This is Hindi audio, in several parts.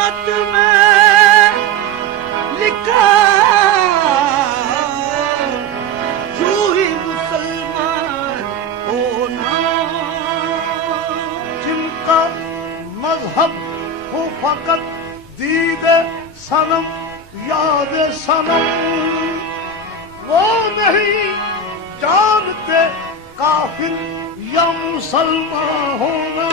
किस्मत में लिखा जो ही मुसलमान होना। जिनका मजहब हो फकत दीदे सनम याद सनम, वो नहीं जानते काफिर या मुसलमान होना।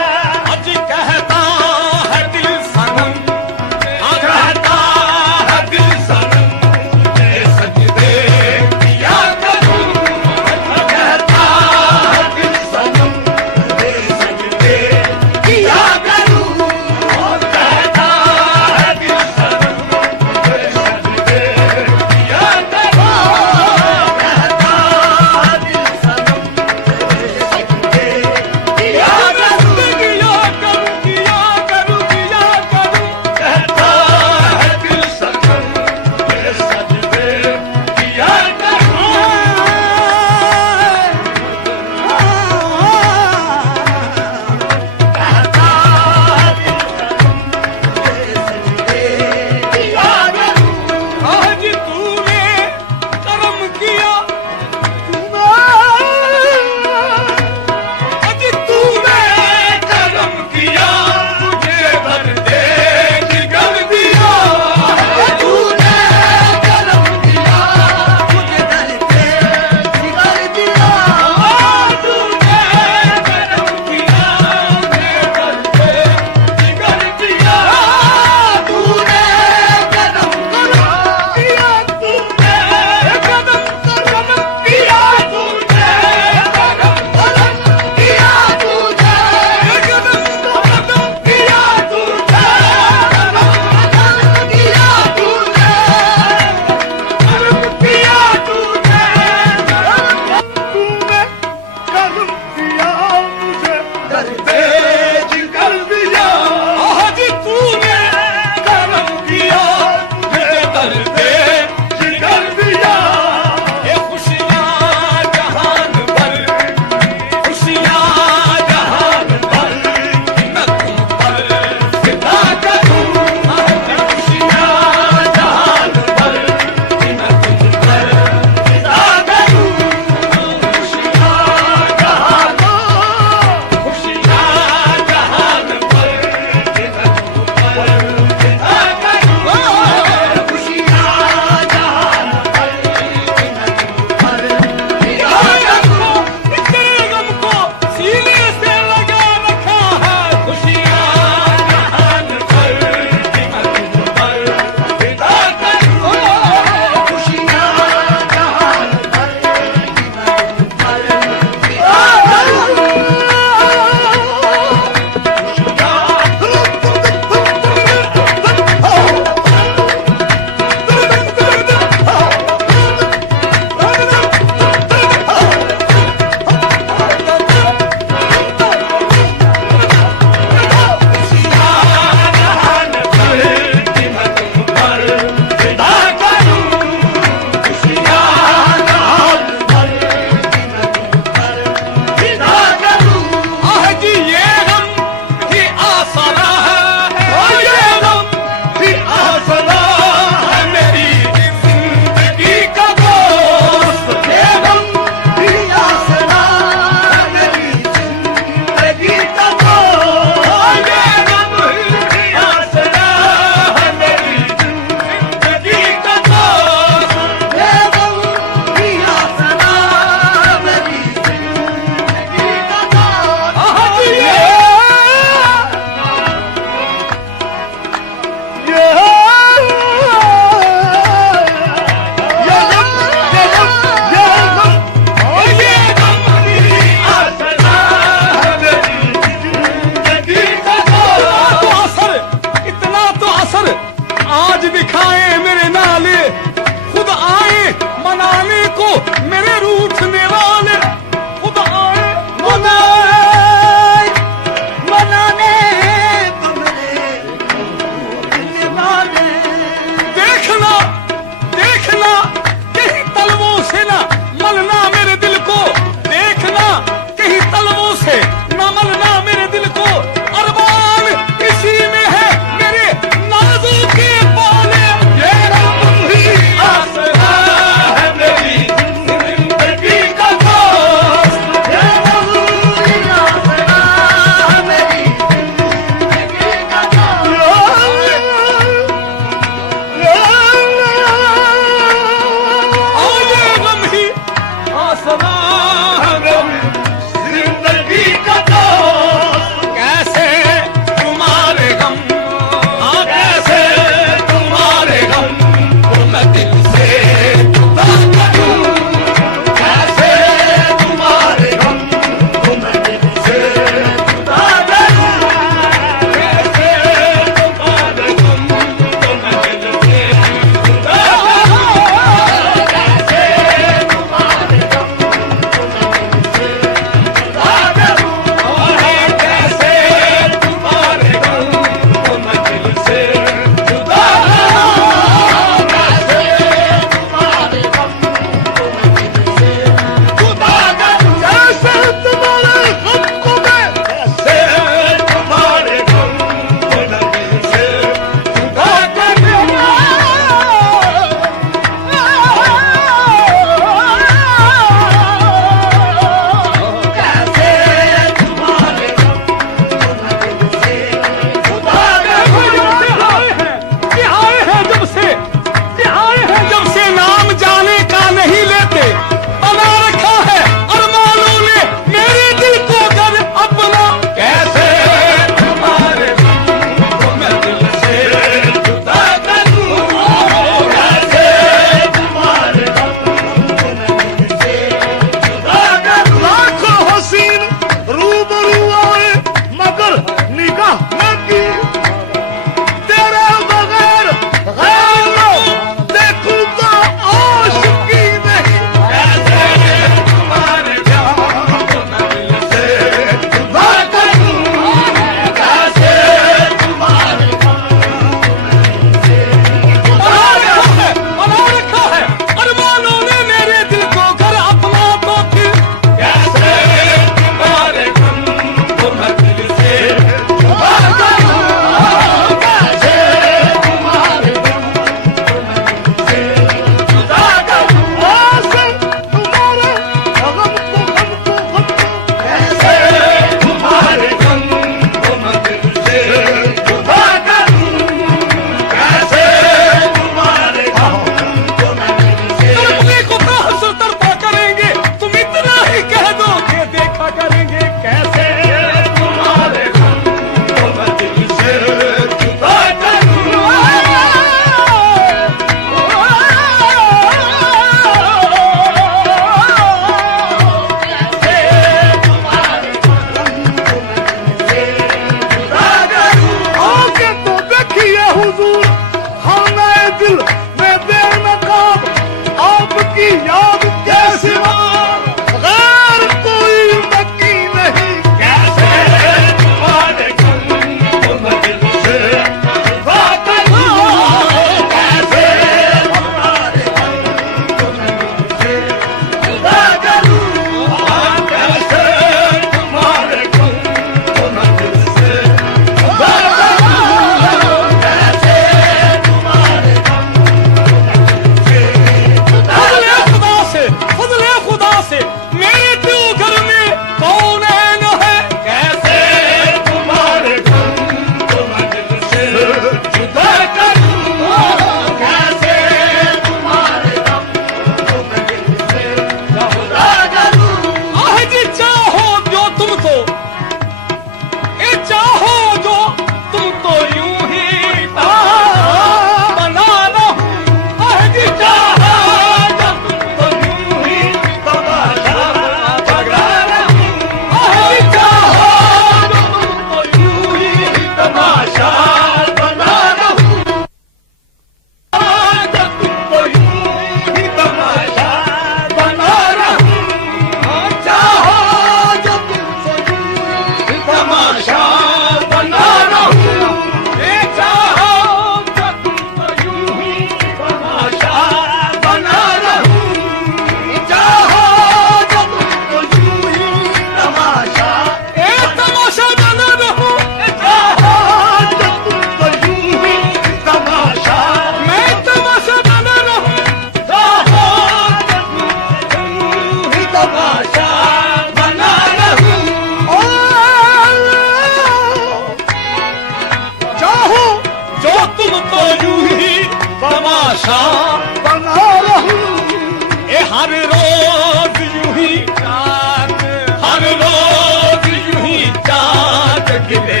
गिले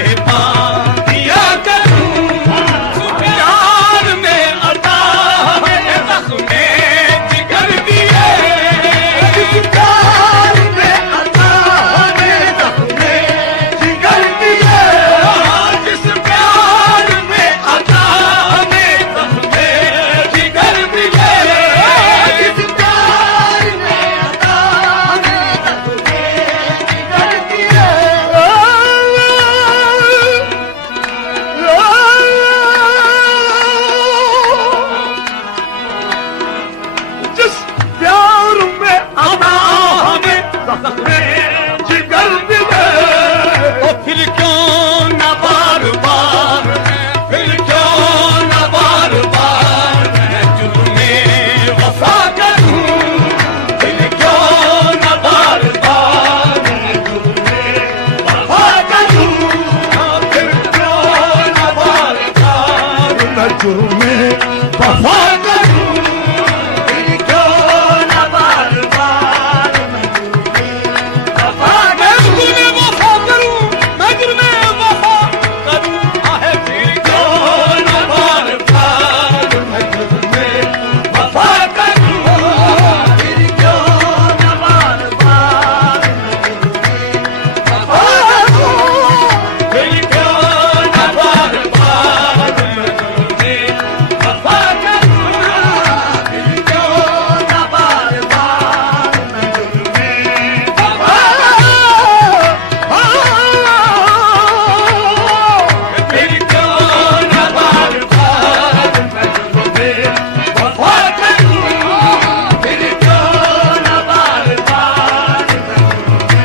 दिया करूं प्यार में अता है जख्मे जिगर दिए प्यार में अता है जख्मे जिगर दिए जिस प्यार में अता है जख्मे जिगर दिए जिस प्यार में अता है जख्मे जिगर दिए जिस प्यार में अता है जख्मे जिगर दिए ओ फिर क्यों न बार बार फिर क्यों न बार बार मैं जुल्मे वफा करूं फिर क्यों न बार बार मैं जुल्मे वफा करूं फिर क्यों न बार बार मैं जुर्मे वफा करूं फिर क्यों न बार बार मैं जुल्मे वफा करूं मैं जुल्मे वफा करूं आहे फिर क्यों न बार बार मैं जुल्मे वफा करूं फिर क्यों न बार बार मैं जुल्मे वफा करूं फिर क्यों न बार बार मैं जुल्मे वफा करूं फिर क्यों न बार बार मैं जुल्मे वफा फिर क्यों न बार बार मैं जुल्मे वफा करूं फिर क्यों न बार बार मैं जुल्मे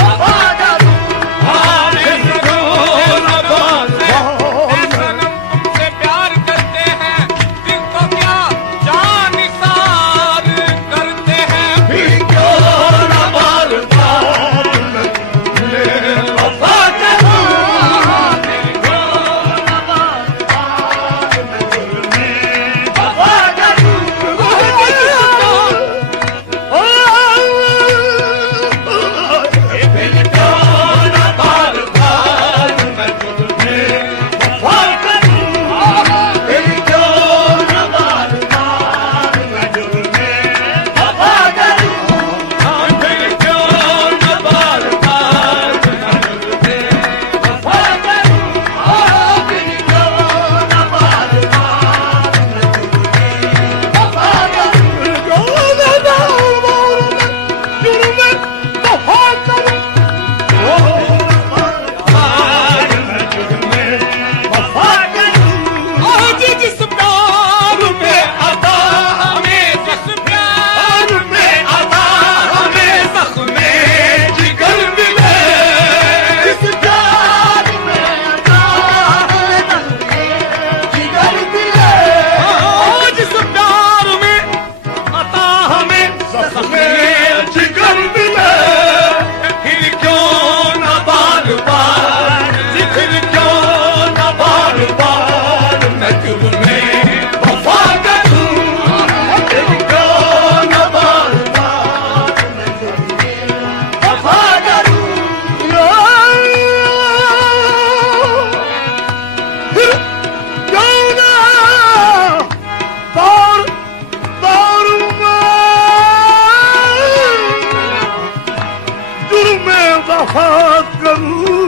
वफा करूं फिर क्यों न बार सनम तुमसे प्यार करते हैं दिल को क्या जान निसार करते हैं फिर क्यों न बार बार मैं जुल्मे वफा करूं फिर क्यों न बार बार मैं जुल्मे वफा करूं फिर क्यों न बार बार मैं जुल्मे वफा करूं फिर क्यों न बार बार मैं जुल्मे वफा करूं फिर क्यों न बार बार मैं जुल्मे वफा करूं फिर क्यों न बार बार मैं जुल्मे वफा करूं मैं जुल्मे वफा करूं आज जिस प्यार में अता हमें जिस प्यार में अता हमें जख्मे जिगर मिले जिस प्यार में अता है जख्मे जिगर दिए जिस प्यार में अता हमें जख्मे जिगर मिले फिर क्यों न बार बार फिर क्यों न बार बार मैं जुल्मे वफा करूं फिर क्यों न बार बार मैं जुल्मे वफा करूं फिर क्यों ना बार बार मैं जुर्मे वफा करूं